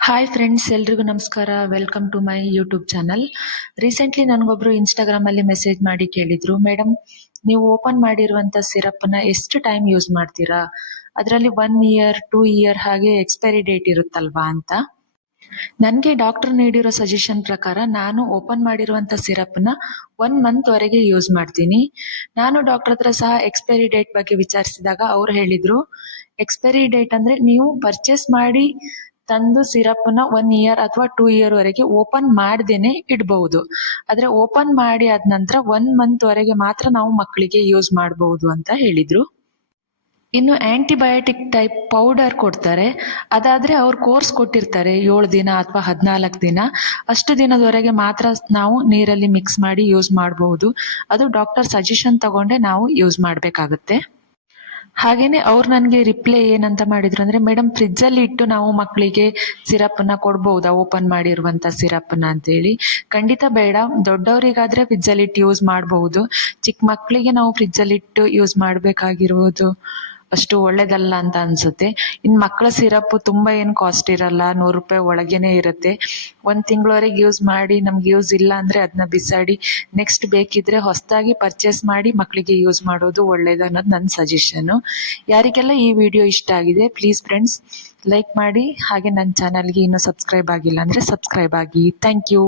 Hi friends ಎಲ್ರಿಗೂ ನಮಸ್ಕಾರ. Welcome to my YouTube channel recently ನನಗೊಬ್ರು Instagram ಅಲ್ಲಿ ಮೆಸೇಜ್ ಮಾಡಿ ಕೇಳಿದ್ರು ಮೇಡಮ್ ನೀವು ಓಪನ್ ಮಾಡಿರುವಂತ ಸಿರಪ್ನ ಎಷ್ಟು ಟೈಮ್ ಯೂಸ್ ಮಾಡ್ತೀರಾ? ಅದರಲ್ಲಿ ಒನ್ ಇಯರ್ ಟೂ ಇಯರ್ ಹಾಗೆ ಎಕ್ಸ್ಪೈರಿ ಡೇಟ್ ಇರುತ್ತಲ್ವಾ ಅಂತ? ನನಗೆ ಡಾಕ್ಟರ್ ನೀಡಿರೋ ಸಜೆಷನ್ ಪ್ರಕಾರ ನಾನು ಓಪನ್ ಮಾಡಿರುವಂತ ಸಿರಪ್ನ ಒನ್ ಮಂತ್ ವರೆಗೆ ಯೂಸ್ ಮಾಡ್ತೀನಿ. ನಾನು ಡಾಕ್ಟರ್ ಹತ್ರ ಸಹ ಎಕ್ಸ್ಪೈರಿ ಡೇಟ್ ಬಗ್ಗೆ ವಿಚಾರಿಸಿದಾಗ ಅವ್ರು ಹೇಳಿದ್ರು ಎಕ್ಸ್ಪೈರಿ ಡೇಟ್ ಅಂದ್ರೆ ನೀವು ಪರ್ಚೇಸ್ ಮಾಡಿ ತಂದು ಸಿರಪ್ನ ಒನ್ ಇಯರ್ ಅಥವಾ ಟೂ ಇಯರ್ ವರೆಗೆ ಓಪನ್ ಮಾಡ್ದೇನೆ ಇಡಬಹುದು. ಆದ್ರೆ ಓಪನ್ ಮಾಡಿ ಆದ ನಂತರ ಒನ್ ಮಂತ್ ವರೆಗೆ ಮಾತ್ರ ನಾವು ಮಕ್ಕಳಿಗೆ ಯೂಸ್ ಮಾಡಬಹುದು ಅಂತ ಹೇಳಿದ್ರು. ಇನ್ನು ಆಂಟಿಬಯೋಟಿಕ್ ಟೈಪ್ ಪೌಡರ್ ಕೊಡ್ತಾರೆ. ಅದಾದ್ರೆ ಅವ್ರು ಕೋರ್ಸ್ ಕೊಟ್ಟಿರ್ತಾರೆ ಏಳು ದಿನ ಅಥವಾ ಹದಿನಾಲ್ಕು ದಿನ. ಅಷ್ಟು ದಿನದವರೆಗೆ ಮಾತ್ರ ನಾವು ನೀರಲ್ಲಿ ಮಿಕ್ಸ್ ಮಾಡಿ ಯೂಸ್ ಮಾಡಬಹುದು. ಅದು ಡಾಕ್ಟರ್ ಸಜೆಷನ್ ತಗೊಂಡೆ ನಾವು ಯೂಸ್ ಮಾಡಬೇಕಾಗುತ್ತೆ. ಹಾಗೇನೆ ಅವ್ರು ನನಗೆ ರಿಪ್ಲೈ ಏನಂತ ಮಾಡಿದ್ರು ಅಂದ್ರೆ ಮೇಡಮ್ ಫ್ರಿಜ್ ಅಲ್ಲಿ ಇಟ್ಟು ನಾವು ಮಕ್ಕಳಿಗೆ ಸಿರಪ್ ಅನ್ನ ಕೊಡ್ಬಹುದಾ ಓಪನ್ ಮಾಡಿರುವಂತ ಸಿರಪ್ ಅನ್ನ ಅಂತ ಹೇಳಿ ಖಂಡಿತ ಬೇಡ. ದೊಡ್ಡವರಿಗಾದ್ರೆ ಫ್ರಿಜ್ ಅಲ್ಲಿ ಇಟ್ಟು ಯೂಸ್ ಮಾಡಬಹುದು ಚಿಕ್ಕ ಮಕ್ಕಳಿಗೆ ನಾವು ಫ್ರಿಜ್ ಅಲ್ಲಿ ಇಟ್ಟು ಯೂಸ್ ಮಾಡಬೇಕಾಗಿರುವುದು ಅಷ್ಟು ಒಳ್ಳೇದಲ್ಲ ಅಂತ ಅನ್ಸುತ್ತೆ. ಇನ್ ಮಕ್ಕಳ ಸಿರಪ್ ತುಂಬಾ ಏನ್ ಕಾಸ್ಟ್ ಇರಲ್ಲ, ನೂರು ರೂಪಾಯಿ ಒಳಗೇನೆ ಇರುತ್ತೆ. ಒಂದ್ ತಿಂಗಳವರೆಗೆ ಯೂಸ್ ಮಾಡಿ, ನಮ್ಗೆ ಯೂಸ್ ಇಲ್ಲ ಅಂದ್ರೆ ಅದನ್ನ ಬಿಸಾಡಿ ನೆಕ್ಸ್ಟ್ ಬೇಕಿದ್ರೆ ಹೊಸದಾಗಿ ಪರ್ಚೇಸ್ ಮಾಡಿ ಮಕ್ಕಳಿಗೆ ಯೂಸ್ ಮಾಡೋದು ಒಳ್ಳೇದು ಅನ್ನೋದು ನನ್ನ ಸಜೆಷನ್ ಯಾರಿಗೆಲ್ಲ ಈ ವಿಡಿಯೋ ಇಷ್ಟ ಆಗಿದೆ ಪ್ಲೀಸ್ ಫ್ರೆಂಡ್ಸ್ ಲೈಕ್ ಮಾಡಿ, ಹಾಗೆ ನನ್ನ ಚಾನಲ್ಗೆ ಇನ್ನೂ ಸಬ್ಸ್ಕ್ರೈಬ್ ಆಗಿಲ್ಲ ಅಂದ್ರೆ ಸಬ್ಸ್ಕ್ರೈಬ್ ಆಗಿ. Thank you